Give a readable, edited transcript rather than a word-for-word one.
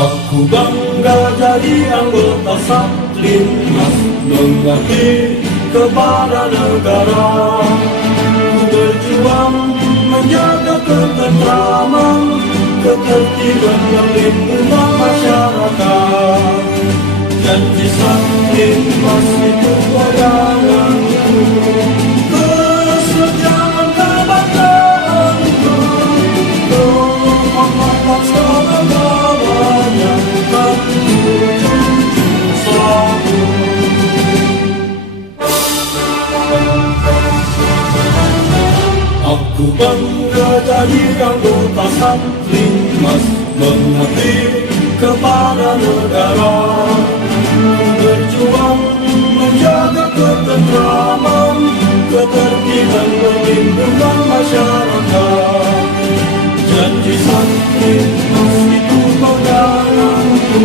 Aku bangga jadi anggota Satlinmas, mengabdi kepada negara. Ku berjuang menjaga ketentraman, ketertiban dan lingkungan masyarakat. Janji Satlinmas itu peganganku, kesetiaan kebanggaanku, kehormatan selama-lamanya kan ku junjung selalu. Aku bangga jadi anggota Satlinmas, mengabdi kepada negara. Berjuang menjaga ketentraman, ketertiban dan lingkungan masyarakat. Janji Satlinmas itu peganganku,